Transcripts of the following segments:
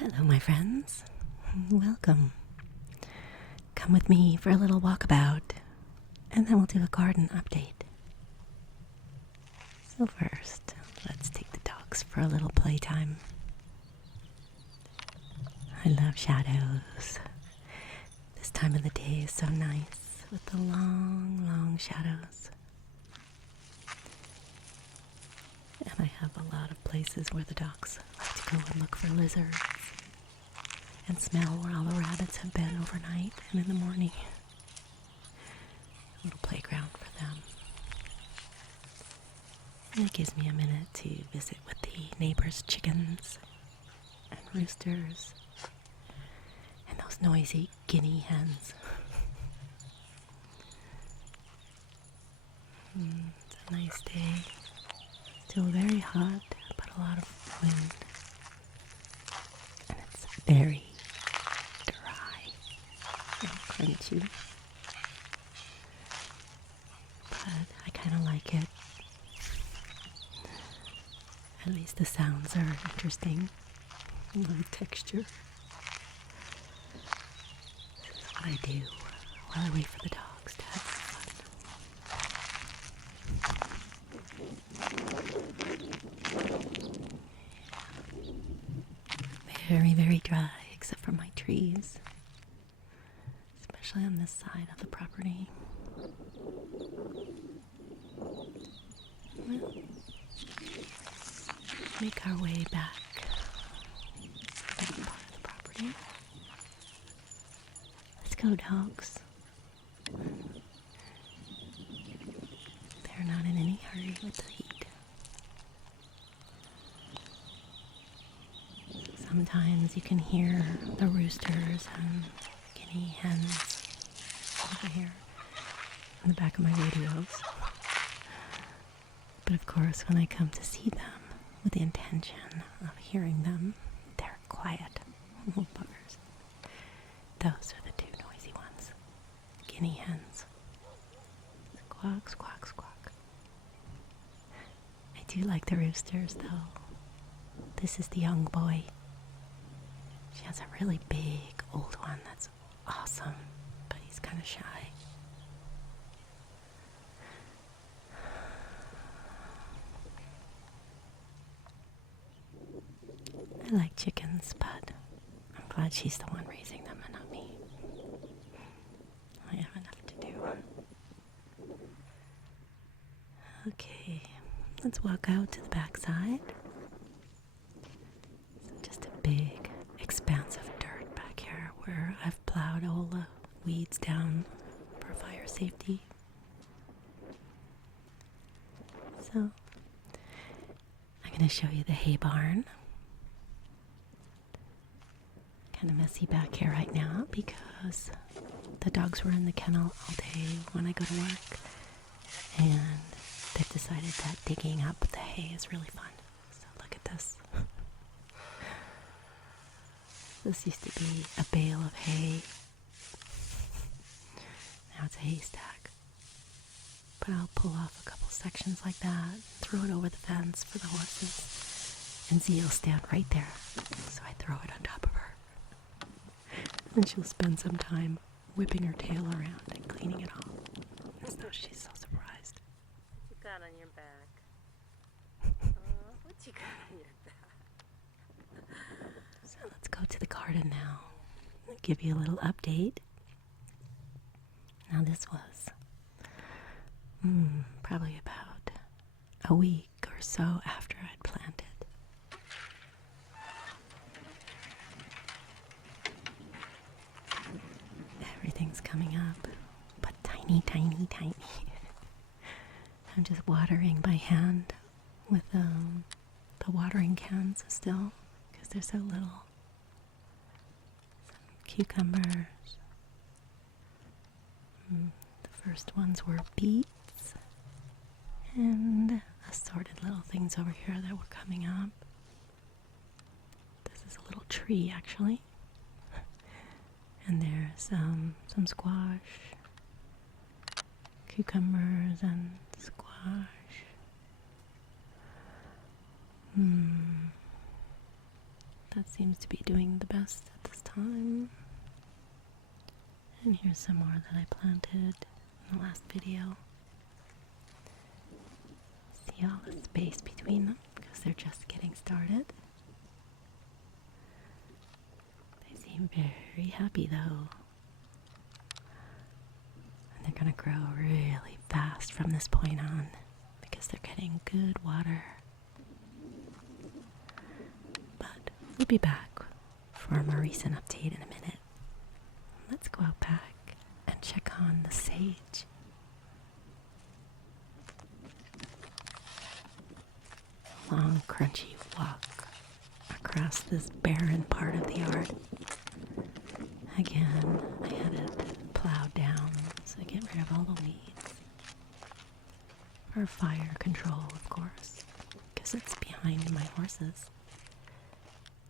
Hello, my friends. Welcome. Come with me for a little walkabout, and then we'll do a garden update. So first, let's take the dogs for a little playtime. I love shadows. This time of the day is so nice with the long, long shadows. And I have a lot of places where the dogs like to go and look for lizards and smell where all the rabbits have been overnight and in the morning. A little playground for them. And it gives me a minute to visit with the neighbors' chickens and roosters and those noisy guinea hens. It's a nice day. Still very hot, but a lot of wind. And it's very dry and crunchy. But I kind of like it. At least the sounds are interesting. A little texture. This is what I do while I wait for the dogs to have some fun. Very, very dry, except for my trees. Especially on this side of the property. Well, make our way back to the part of the property. Let's go, dogs. They're not in any hurry with the heat. Sometimes you can hear the roosters and guinea hens over here in the back of my radios. But of course, when I come to see them with the intention of hearing them, they're quiet little buggers. Those are the two noisy ones. Guinea hens. Squawk, squawk, squawk. I do like the roosters, though. This is the young boy. She has a really big old one that's awesome, but he's kind of shy. I like chickens, but I'm glad she's the one raising them and not me. I have enough to do. Okay, let's walk out to the backside. It's just a big expanse of dirt back here where I've plowed all the weeds down for fire safety. So, I'm going to show you the hay barn. Kind of messy back here right now because the dogs were in the kennel all day when I go to work, and they've decided that digging up the hay is really fun. So look at this. This used to be a bale of hay. Now it's a haystack. But I'll pull off a couple sections like that, throw it over the fence for the horses, and Zia will stand right there. So I throw it on top of her. And she'll spend some time whipping her tail around and cleaning it off, as though she's so surprised. What you got on your back? What you got on your back? So let's go to the garden now. I'll give you a little update. Now this was probably about a week or so after I'd planted. Everything's coming up, but tiny, tiny, tiny. I'm just watering by hand with the watering cans still, because they're so little. Some cucumbers. The first ones were beets, and assorted little things over here that were coming up. This is a little tree, actually. And there's some squash, cucumbers and squash. That seems to be doing the best at this time. And here's some more that I planted in the last video. See all the space between them because they're just getting started. They seem very happy though. And they're gonna grow really fast from this point on because they're getting good water. But we'll be back for a more recent update in a minute. Let's go out back and check on the sage. A long, crunchy walk across this barren part of the yard. Again, I had it plowed down so I get rid of all the weeds. For fire control, of course, because it's behind my horses.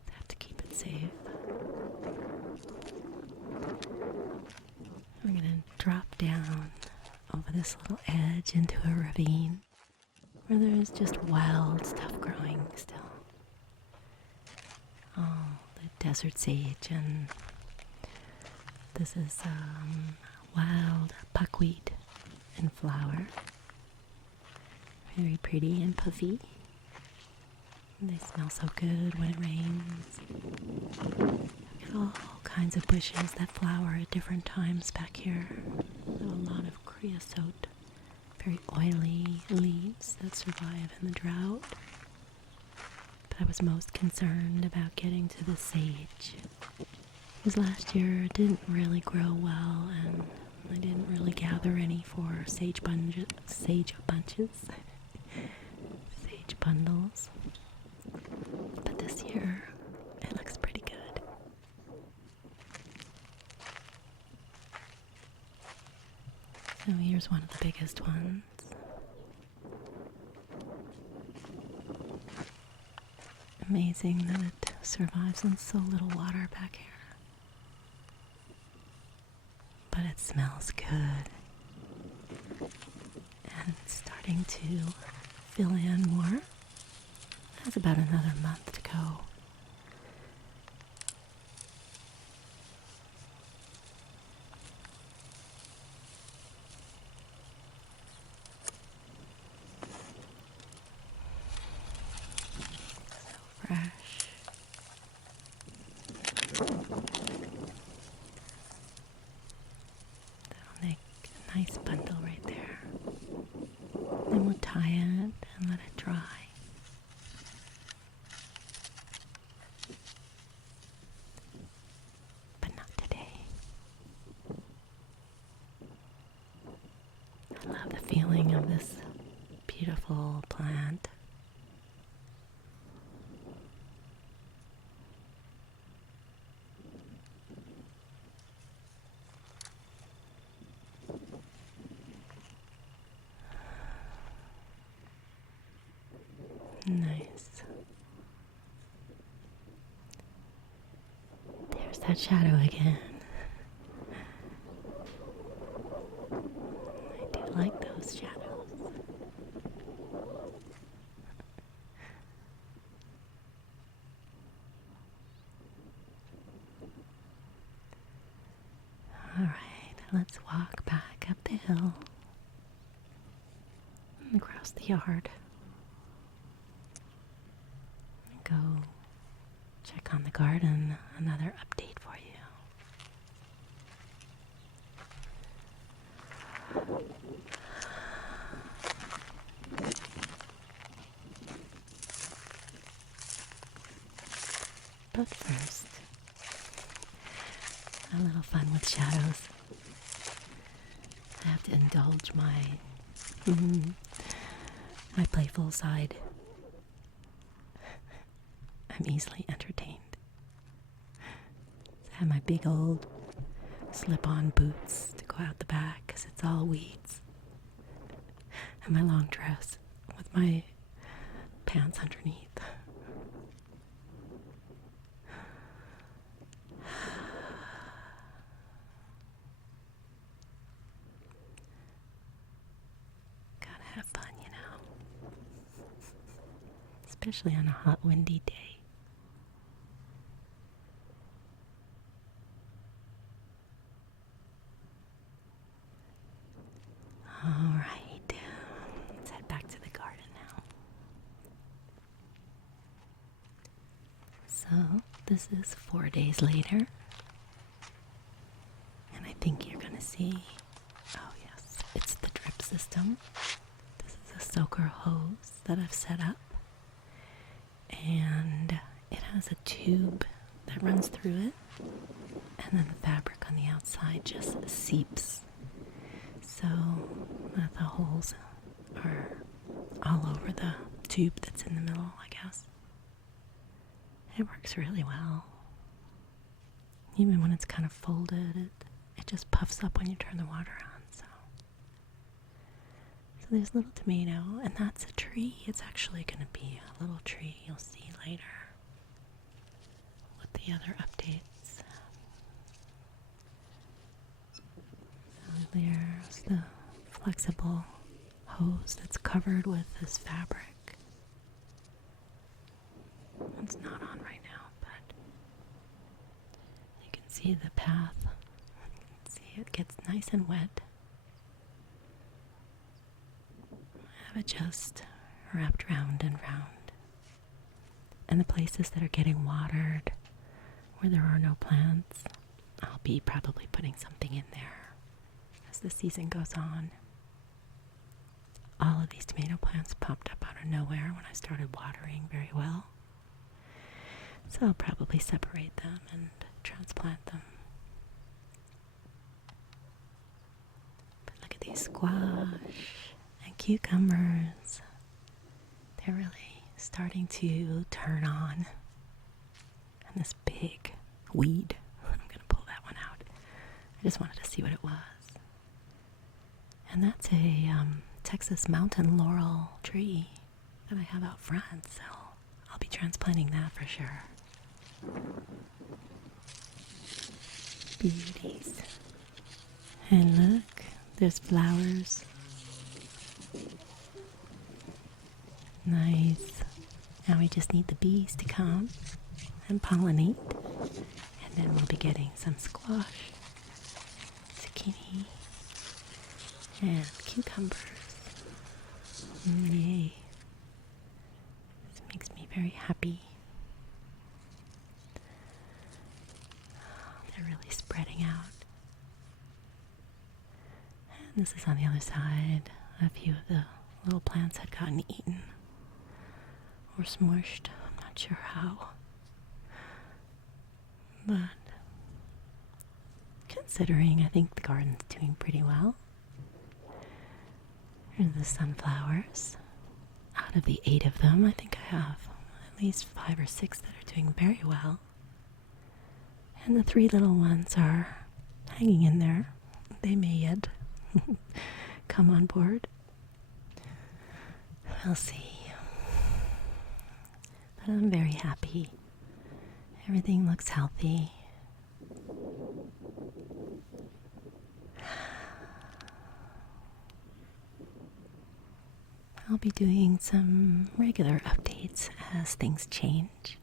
I have to keep it safe. I'm gonna drop down over this little edge into a ravine where there's just wild stuff growing still. Oh, the desert sage, and this is wild buckwheat in flower. Very pretty and puffy. They smell so good when it rains. All kinds of bushes that flower at different times back here. A lot of creosote, very oily leaves that survive in the drought. But I was most concerned about getting to the sage, because last year it didn't really grow well and I didn't really gather any for sage bunches, sage bundles. But this year it looks pretty good. So here's one of the biggest ones. Amazing that it survives in so little water back here. But it smells good. And it's starting to fill in more. That's about another month to go. Fresh. That'll make a nice bundle right there. Then we'll tie it and let it dry. But not today. I love the feeling of this beautiful plant. Nice. There's that shadow again. I do like those shadows. Alright, let's walk back up the hill and across the yard. Go check on the garden. Another update for you. But first, a little fun with shadows. I have to indulge my playful side. I'm easily entertained. I have my big old slip-on boots to go out the back because it's all weeds. And my long dress with my pants underneath. Gotta have fun, you know. Especially on a hot, windy day. So this is 4 days later. And I think you're going to see, oh yes, it's the drip system. This is a soaker hose that I've set up. And it has a tube that runs through it. And then the fabric on the outside just seeps. So the holes are all over the tube that's in the middle, I guess. It works really well. Even when it's kind of folded, it just puffs up when you turn the water on. So there's little tomato, and that's a tree. It's actually going to be a little tree you'll see later with the other updates. There's the flexible hose that's covered with this fabric. It's not on right now, but you can see the path. You can see it gets nice and wet. I have it just wrapped round and round. And the places that are getting watered, where there are no plants, I'll be probably putting something in there as the season goes on. All of these tomato plants popped up out of nowhere when I started watering very well. So I'll probably separate them and transplant them. But look at these squash and cucumbers. They're really starting to turn on. And this big weed, I'm going to pull that one out. I just wanted to see what it was. And that's a Texas mountain laurel tree that I have out front, so I'll be transplanting that for sure. Beauties. And look, there's flowers. Nice. Now we just need the bees to come and pollinate. And then we'll be getting some squash, zucchini, and cucumbers. Yay. This makes me very happy. They're really spreading out. And this is on the other side. A few of the little plants had gotten eaten or smushed. I'm not sure how. But considering, I think the garden's doing pretty well. Here's the sunflowers. Out of the 8 of them, I think I have at least 5 or 6 that are doing very well. And the 3 little ones are hanging in there. They may yet come on board. We'll see. But I'm very happy. Everything looks healthy. I'll be doing some regular updates as things change.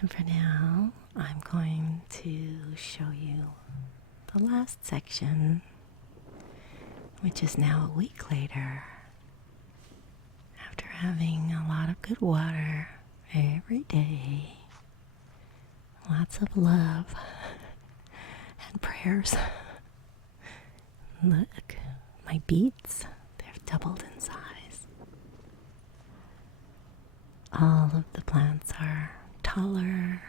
And for now, I'm going to show you the last section, which is now a week later. After having a lot of good water every day, lots of love and prayers. Look, my beets, they've doubled in size. All of the plants are taller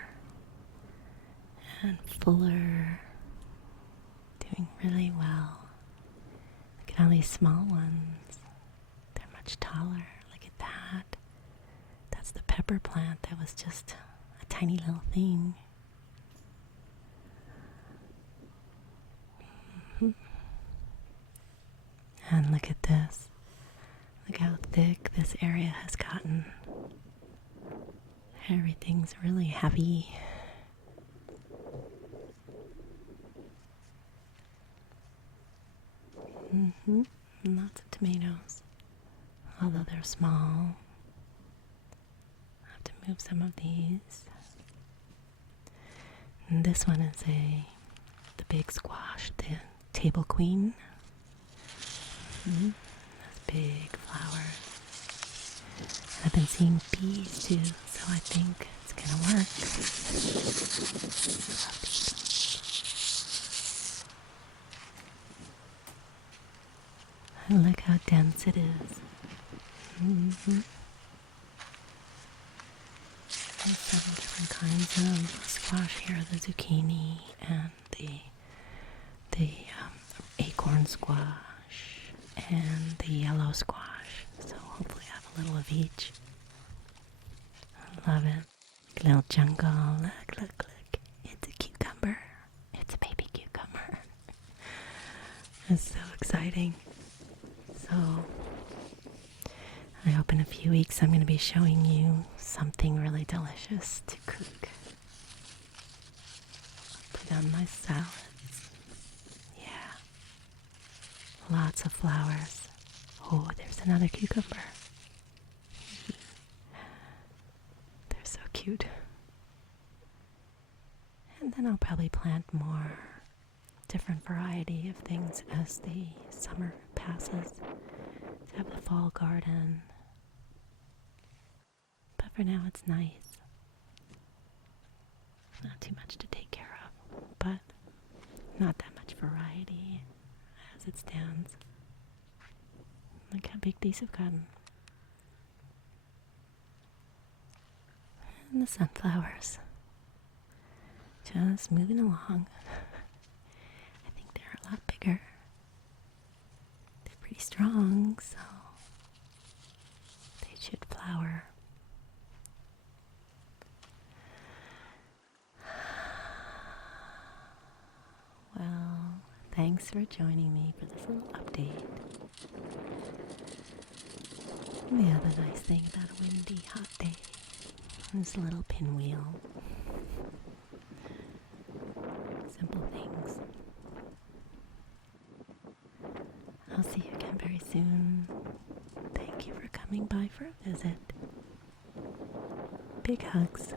and fuller, doing really well. Look at all these small ones. They're much taller. Look at that. That's the pepper plant that was just a tiny little thing. And look at this. Look how thick this area has gotten. Everything's really heavy. Lots of tomatoes. Although they're small. I'll have to move some of these. And this one is the big squash, the table queen. Those big flowers. I've been seeing bees too, so I think it's gonna work. And look how dense it is. There's several different kinds of squash here: the zucchini and the acorn squash and the yellow squash. So hopefully I have a little of each. I love it. Little jungle. Look, look, look. It's a cucumber. It's a baby cucumber. It's so exciting. So I hope in a few weeks I'm going to be showing you something really delicious to cook. Put on my salads. Yeah. Lots of flowers. Oh, there's another cucumber. They're so cute. And then I'll probably plant more different variety of things as the summer passes. To have the fall garden. But for now it's nice. Not too much to take care of, but not that much variety as it stands. Look how big these have gotten. And the sunflowers. Just moving along. I think they're a lot bigger. They're pretty strong, so they should flower. Well, thanks for joining me for this little update. And the other nice thing about a windy, hot day is a little pinwheel. Simple things. I'll see you again very soon. Thank you for coming by for a visit. Big hugs.